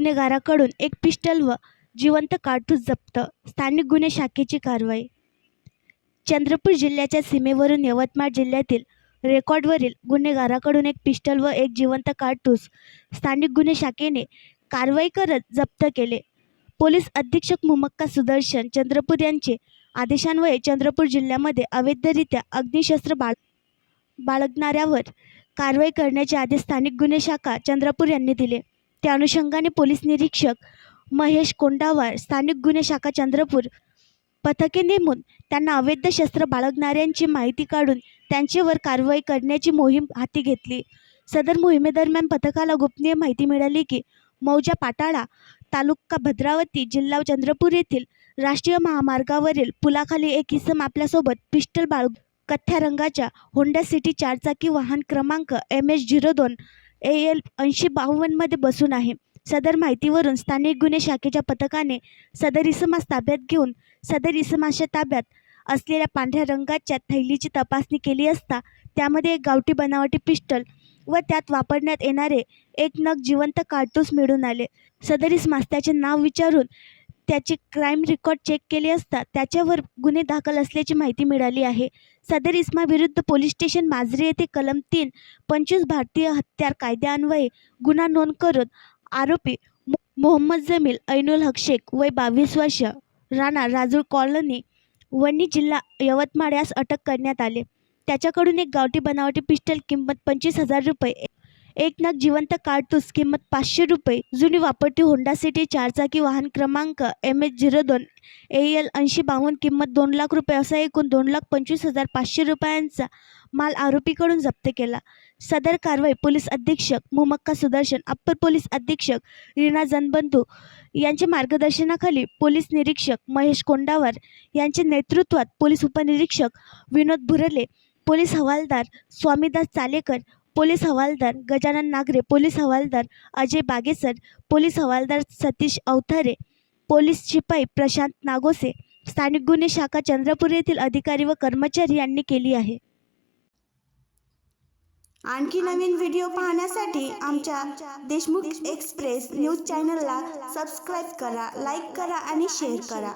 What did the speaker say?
गुन्हेगाराकडून एक पिस्टल व जिवंत काडतूस जप्त. स्थानिक गुन्हे शाखेची कारवाई. चंद्रपूर जिल्ह्याच्या सीमेवरून यवतमाळ जिल्ह्यातील रेकॉर्डवरील गुन्हेगाराकडून एक पिस्टल व एक जिवंत काडतूस स्थानिक गुन्हे शाखेने कारवाई करत जप्त केले. पोलीस अधीक्षक मुमक्का सुदर्शन चंद्रपूर यांचे आदेशान्वये चंद्रपूर जिल्ह्यामध्ये अवैधरित्या अग्निशस्त्र बाळगणाऱ्यावर कारवाई करण्याचे आदेश स्थानिक गुन्हे शाखा चंद्रपूर यांनी दिले. त्या अनुषंगाने पोलीस निरीक्षक महेश कोंडावार स्थानिक गुन्हे शाखा चंद्रपूर पथके नेमून त्यांना अवैध शस्त्र बाळगणाऱ्यांची माहिती काढून त्यांच्यावर कारवाई करण्याची मोहीम हाती घेतली. सदर मोहिमेदरम्यान पथकाला गोपनीय माहिती मिळाली की मौजा पाटाळा तालुका भद्रावती जिल्हा चंद्रपूर येथील राष्ट्रीय महामार्गावरील पुलाखाली एक इसम आपल्यासोबत पिस्टल बाळगून कथ्या रंगाच्या होंडा सिटी चारचाकी वाहन क्रमांक MS02 AL 8052 मध्ये बसून आहे. सदर माहितीवरून स्थानिक गुन्हे शाखेच्या पथकाने सदर इसमास ताब्यात घेऊन सदर इसमाच्या ताब्यात असलेल्या पांढऱ्या रंगाच्या थैलीची तपासणी केली असता त्यामध्ये एक गावठी बनावटी पिस्टल व त्यात वापरण्यात येणारे एक नग जिवंत काडतूस मिळून आले. सदर इसमास त्याचे नाव विचारून त्याचे क्राईम रेकॉर्ड चेक केले असता त्याच्यावर गुन्हे दाखल असल्याची माहिती मिळाली आहे. सदर इसमाविरुद्ध पोलीस स्टेशन माजरी येथे कलम 325 भारतीय हत्यार कायद्यान्वये गुन्हा नोंद करून आरोपी मोहम्मद जमील ऐनुल हक शेख वय 22 वर्ष राणा राजूर कॉलनी वणी जिल्हा यवतमाळ यास अटक करण्यात आले. त्याच्याकडून एक गावठी बनावटी पिस्टल किंमत 25,000 रुपये, एक नग जिवंत काडतूस किंमत 500 रुपये, जुनी वापरती होंडा सिटी चारचाकी वाहन क्रमांक MS02 AL 8052 किंमत 2 लाख रुपये असा एकूण 2,25,500 रुपयांचा माल आरोपीकडून जप्त केला. सदर कारवाई पोलीस अधीक्षक मुमक्का सुदर्शन, अप्पर पोलीस अधीक्षक रीना जनबंधू यांच्या मार्गदर्शनाखाली पोलीस निरीक्षक महेश कोंडावार यांच्या नेतृत्वात पोलीस उपनिरीक्षक विनोद भुरले, पोलीस हवालदार स्वामीदास चालेकर, पोलीस हवालदार गजानन नागरे, पोलीस हवालदार अजय बागेसर, पोलीस हवालदार सतीश अवथरे, पोलीस शिपाई प्रशांत नागोसे, स्थानिक गुन्हे शाखा चंद्रपूर येथील अधिकारी व कर्मचारी यांनी केली आहे. आणखी नवीन व्हिडिओ पाहण्यासाठी आमच्या देशमुख एक्सप्रेस न्यूज चॅनलला सबस्क्राईब करा, लाईक करा आणि शेअर करा.